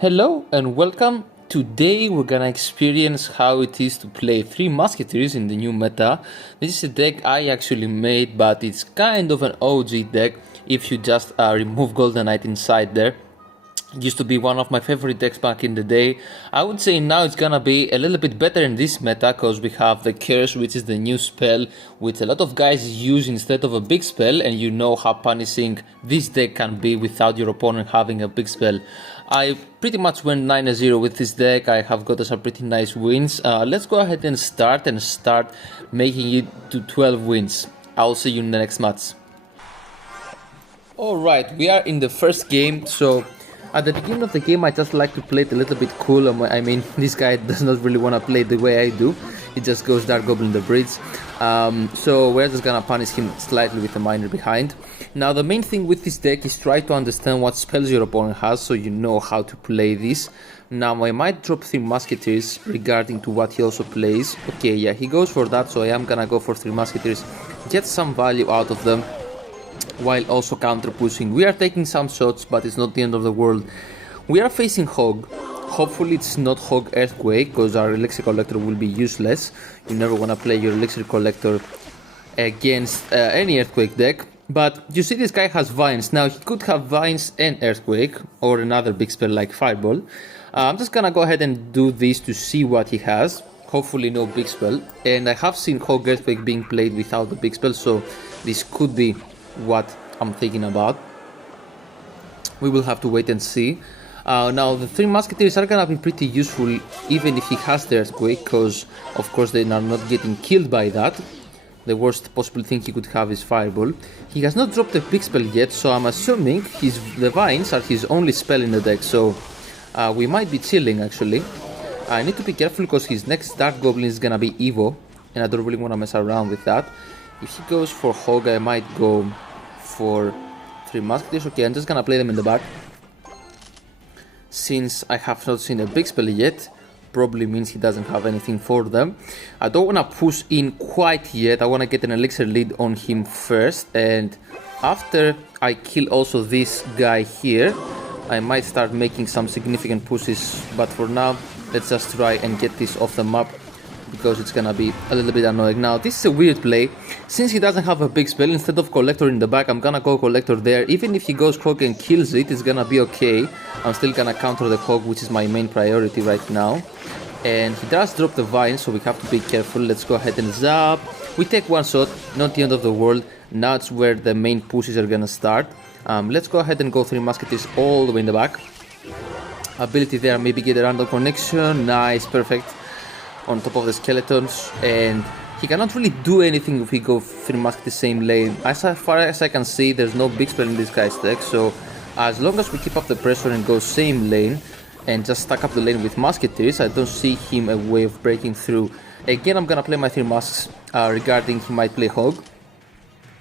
Hello and welcome. Today we're gonna experience how it is to play 3 Musketeers in the new meta. This is a deck I actually made, but it's kind of an OG deck if you just remove Golden Knight inside there. It used to be one of my favorite decks back in the day. I would say now it's gonna be a little bit better in this meta because we have the Curse, which is the new spell which a lot of guys use instead of a big spell, and you know how punishing this deck can be without your opponent having a big spell. I pretty much went 9-0 with this deck. I have got some pretty nice wins. Let's go ahead and start making it to 12 wins. I'll see you in the next match. Alright, we are in the first game, so at the beginning of the game I just like to play it a little bit cool. I mean, this guy does not really want to play the way I do. He just goes Dark Goblin the bridge. So we're just gonna punish him slightly with a miner behind. Now the main thing with this deck is try to understand what spells your opponent has so you know how to play this. Now I might drop 3 Musketeers regarding to what he also plays. Okay, yeah, he goes for that, so I am gonna go for 3 Musketeers. Get some value out of them while also counter pushing. We are taking some shots, but it's not the end of the world. We are facing Hog. Hopefully it's not Hog Earthquake, because our Elixir Collector will be useless. You never want to play your Elixir Collector against any Earthquake deck. But you see this guy has Vines. Now he could have Vines and Earthquake, or another big spell like Fireball. I'm just gonna go ahead and do this to see what he has. Hopefully no big spell. And I have seen Hog Earthquake being played without the big spell, so this could be what I'm thinking about. We will have to wait and see. Now the 3 Musketeers are gonna be pretty useful even if he has the Earthquake, because of course they are not getting killed by that. The worst possible thing he could have is Fireball. He has not dropped a big spell yet, so I'm assuming the Vines are his only spell in the deck, so we might be chilling actually. I need to be careful because his next Dark Goblin is gonna be Evo, and I don't really want to mess around with that. If he goes for Hog, I might go for 3 Musketeers. Okay, I'm just gonna play them in the back. Since I have not seen a big spell yet, probably means he doesn't have anything for them. I don't wanna push in quite yet. I wanna get an Elixir lead on him first, and after I kill also this guy here, I might start making some significant pushes. But for now, let's just try and get this off the map, because it's gonna be a little bit annoying. Now this is a weird play. Since he doesn't have a big spell, instead of Collector in the back, I'm gonna go Collector there. Even if he goes Hog and kills it, it's gonna be okay. I'm still gonna counter the Hog, which is my main priority right now. And he does drop the Vine, so we have to be careful. Let's go ahead and zap. We take one shot, not the end of the world. Now it's where the main pushes are gonna start. Let's go ahead and go 3 Musketeers all the way in the back. Ability there, maybe get a random connection. Nice, perfect. On top of the skeletons, and he cannot really do anything if we go 3 Musketeers same lane. As far as I can see, there's no big spell in this guy's deck, so as long as we keep up the pressure and go same lane and just stack up the lane with Musketeers, I don't see him a way of breaking through. Again, I'm gonna play my 3 Musks regarding he might play Hog,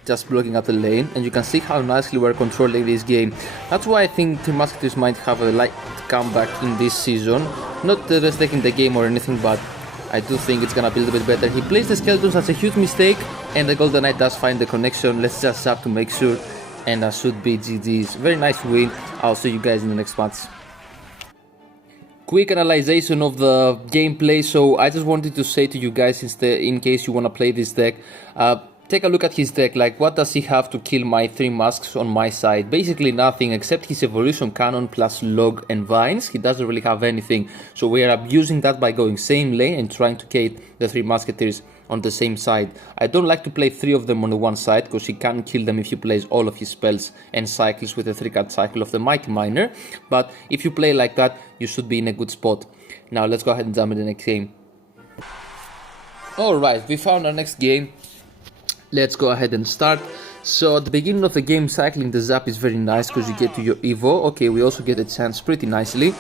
just blocking up the lane, and you can see how nicely we're controlling this game. That's why I think 3 Musketeers might have a light comeback in this season. Not the best deck in the game or anything, but I do think it's gonna be a little bit better. He plays the skeletons, that's a huge mistake, and the Golden Knight does find the connection. Let's just zap to make sure, and that should be GG's. Very nice win. I'll see you guys in the next match. Quick analyzation of the gameplay. So I just wanted to say to you guys, in case you wanna play this deck, take a look at his deck. Like, what does he have to kill my 3 Musks on my side? Basically nothing, except his Evolution Cannon plus Log and Vines. He doesn't really have anything, so we are abusing that by going same lane and trying to kate the 3 Musketeers on the same side. I don't like to play 3 of them on the one side, because he can kill them if he plays all of his spells and cycles with the 3-card cycle of the Mighty Miner. But if you play like that, you should be in a good spot. Now let's go ahead and jump in the next game. Alright, we found our next game. Let's go ahead and start. So at the beginning of the game, cycling the zap is very nice because you get to your Evo. Okay, we also get a chance pretty nicely.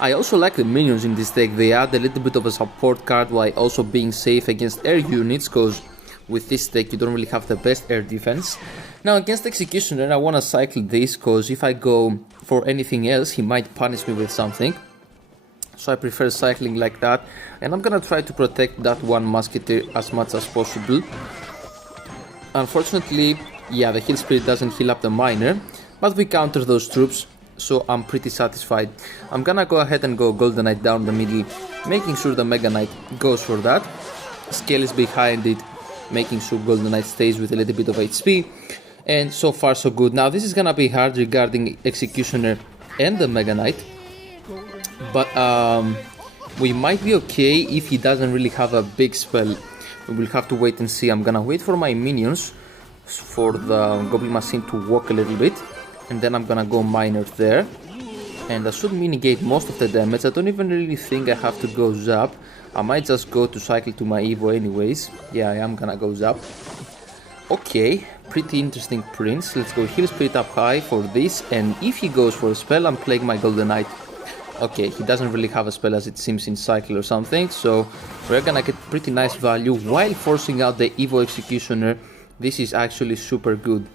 I also like the minions in this deck. They add a little bit of a support card while also being safe against air units, because with this deck you don't really have the best air defense. Now against Executioner, I want to cycle this, because if I go for anything else, he might punish me with something. So I prefer cycling like that, and I'm gonna try to protect that 1 Musketeer as much as possible. Unfortunately, yeah, the Heal Spirit doesn't heal up the Miner, but we counter those troops so I'm pretty satisfied. I'm gonna go ahead and go Golden Knight down the middle, making sure the Mega Knight goes for that. Scale is behind it, making sure Golden Knight stays with a little bit of HP. And so far so good. Now this is gonna be hard regarding Executioner and the Mega Knight, but we might be okay if he doesn't really have a big spell. We will have to wait and see. I'm gonna wait for my minions, for the Goblin Machine to walk a little bit, and then I'm gonna go Miner there, and that should mitigate most of the damage. I don't even really think I have to go Zap. I might just go to cycle to my Evo anyways. Yeah, I am gonna go Zap. Okay, pretty interesting Prince. Let's go Heal Spirit up high for this, and if he goes for a spell, I'm playing my Golden Knight. Okay, he doesn't really have a spell as it seems in cycle or something, so we're gonna get pretty nice value while forcing out the Evo Executioner. This is actually super good.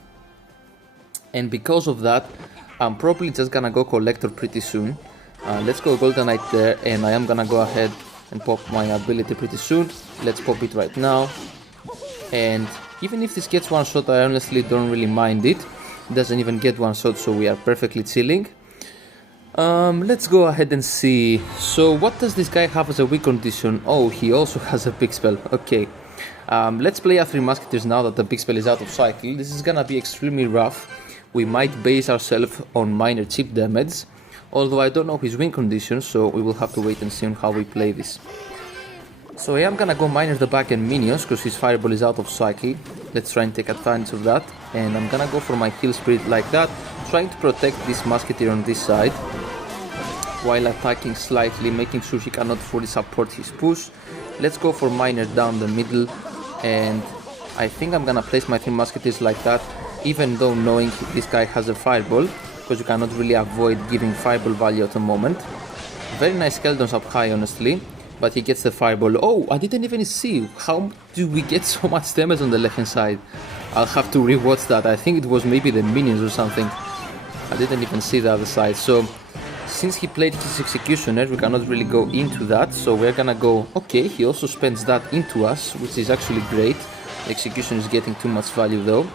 And because of that, I'm probably just gonna go Collector pretty soon. Let's go Golden Knight there, and I am gonna go ahead and pop my ability pretty soon. Let's pop it right now. And even if this gets one shot, I honestly don't really mind it. It doesn't even get one shot, so we are perfectly chilling. Let's go ahead and see. So what does this guy have as a weak condition? Oh, he also has a big spell. Okay. Let's play our 3 Musketeers now that the big spell is out of cycle. This is gonna be extremely rough. We might base ourselves on minor chip damage, although I don't know his win condition, so we will have to wait and see on how we play this. So I am gonna go Miner the back and minions, because his Fireball is out of cycle. Let's try and take advantage of that, and I'm gonna go for my Heal Spirit like that, trying to protect this Musketeer on this side, while attacking slightly, making sure he cannot fully support his push. Let's go for Miner down the middle, and I think I'm gonna place my 3 Musketeers like that, even though knowing this guy has a Fireball, because you cannot really avoid giving Fireball value at the moment. Very nice Skeletons up high, honestly, but he gets the Fireball. Oh, I didn't even see. How do we get so much damage on the left hand side? I'll have to rewatch that. I think it was maybe the minions or something. I didn't even see the other side. So since he played his Executioner, we cannot really go into that, so we're gonna go... Okay, he also spends that into us, which is actually great. The Execution is getting too much value though.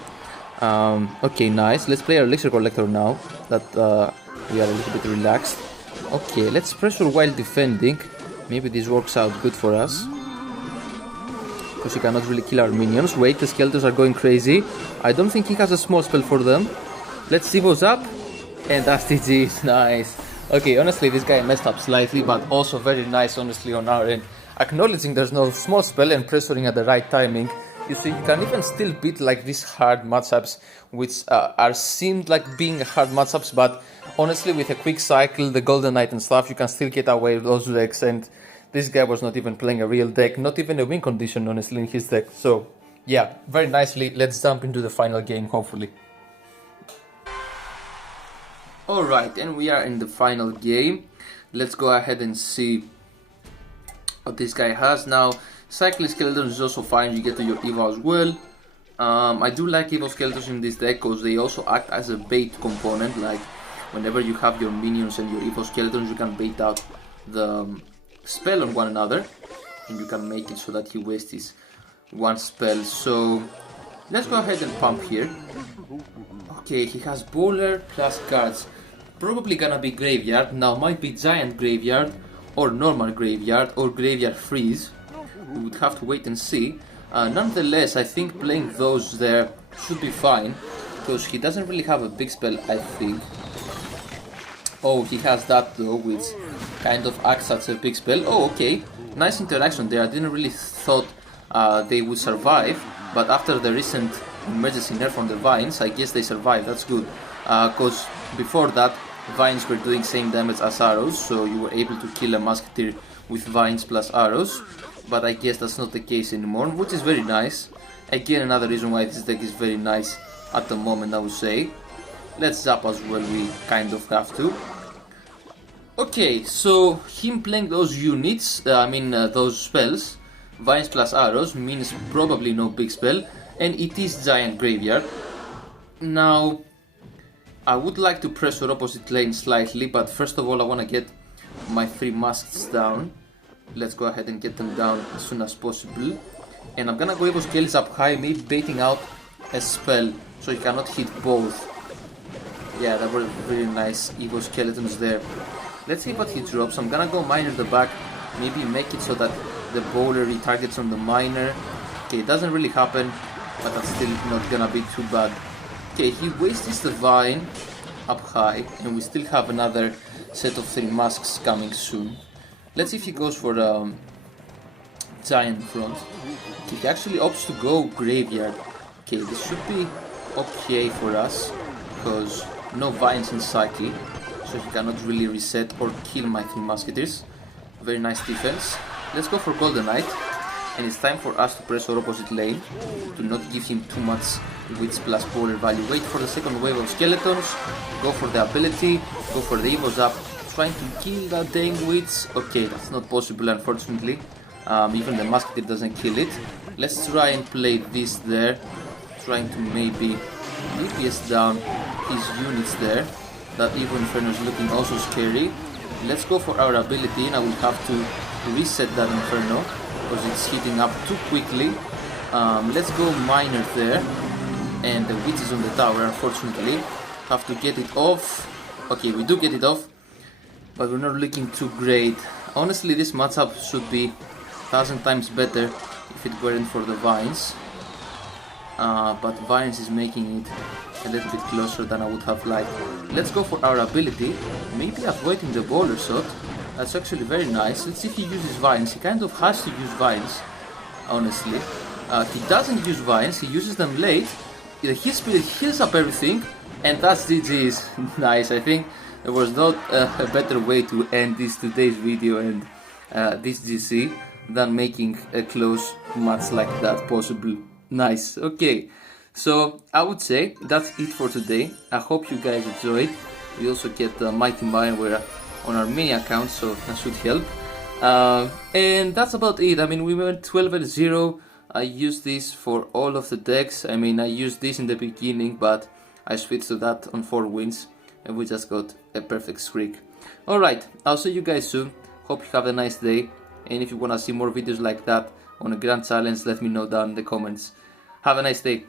Okay, nice. Let's play our Elixir Collector now, that we are a little bit relaxed. Okay, let's pressure while defending. Maybe this works out good for us, because he cannot really kill our minions. Wait, the Skeletons are going crazy. I don't think he has a small spell for them. Let's see what's up. And that's GG. Nice. Okay, honestly, this guy messed up slightly, but also very nice, honestly, on our end. Acknowledging there's no small spell and pressuring at the right timing. You see, you can even still beat like these hard matchups, which are seemed like being hard matchups, but honestly, with a quick cycle, the Golden Knight and stuff, you can still get away with those decks. And this guy was not even playing a real deck, not even a win condition, honestly, in his deck. So, yeah, very nicely. Let's jump into the final game, hopefully. Alright, and we are in the final game. Let's go ahead and see what this guy has. Now, Cycling Skeletons is also fine, you get to your Evo as well. I do like Evo Skeletons in this deck, because they also act as a bait component. Like, whenever you have your minions and your Evo Skeletons, you can bait out the spell on one another, and you can make it so that he wastes his one spell. So, let's go ahead and pump here. Okay, he has Bowler plus Guards. Probably gonna be Graveyard. Now, might be Giant Graveyard, or Normal Graveyard, or Graveyard Freeze. We would have to wait and see. Nonetheless, I think playing those there should be fine, because he doesn't really have a big spell, I think. Oh, he has that though, which kind of acts as a big spell. Oh, okay, nice interaction there. I didn't really thought they would survive, but after the recent emergency nerf on the Vines, I guess they survived. That's good, because before that, Vines were doing same damage as arrows, so you were able to kill a Musketeer with Vines plus arrows. But I guess that's not the case anymore, which is very nice. Again, another reason why this deck is very nice at the moment, I would say. Let's zap as well, we kind of have to. Okay, so him playing those units, those spells, Vines plus arrows, means probably no big spell, and it is Giant Graveyard. Now, I would like to pressure opposite lane slightly, but first of all I want to get my 3 masks down. Let's go ahead and get them down as soon as possible. And I'm gonna go Evo Scales up high, maybe baiting out a spell so he cannot hit both. Yeah, that were really nice Evo skeletons there. Let's see what he drops. I'm gonna go miner the back, maybe make it so that the bowler retargets on the miner. Okay, it doesn't really happen, but that's still not gonna be too bad. Okay, he wastes the vine up high, and we still have another set of 3 masks coming soon. Let's see if he goes for giant front. Okay, he actually opts to go graveyard. Okay, this should be okay for us, because no vines in cycle, so he cannot really reset or kill my 3 musketeers. Very nice defense. Let's go for Golden Knight, and it's time for us to press our opposite lane to not give him too much wits plus bowler value. Wait for the second wave of skeletons, go for the ability, go for the Evos up, trying to kill that dang wits. Okay, that's not possible unfortunately. Even the musketeer doesn't kill it. Let's try and play this there, trying to maybe DPS down his units there. That Evo Inferno is looking also scary. Let's go for our ability, and I will have to reset that Inferno because it's heating up too quickly. Let's go miner there, and the witch is on the tower unfortunately. Have to get it off. Okay, we do get it off, but we're not looking too great. Honestly, this matchup should be 1,000 times better if it weren't for the vines. But vines is making it a little bit closer than I would have liked. Let's go for our ability, maybe avoiding the bowler shot. That's actually very nice. Let's see if he uses vines. He kind of has to use vines, honestly. He doesn't use vines, he uses them late. His spirit heals up everything, and that's GG's. Nice. I think there was not a better way to end this today's video and this GC than making a close match like that possible. Nice. Okay, so I would say that's it for today. I hope you guys enjoyed. We also get the Mighty Bioware on our mini account, so that should help. And that's about it. I mean, we went 12-0. I used this for all of the decks. I mean, I used this in the beginning, but I switched to that on 4 wins, and we just got a perfect streak. Alright, I'll see you guys soon. Hope you have a nice day, and if you wanna see more videos like that on a grand challenge, let me know down in the comments. Have a nice day.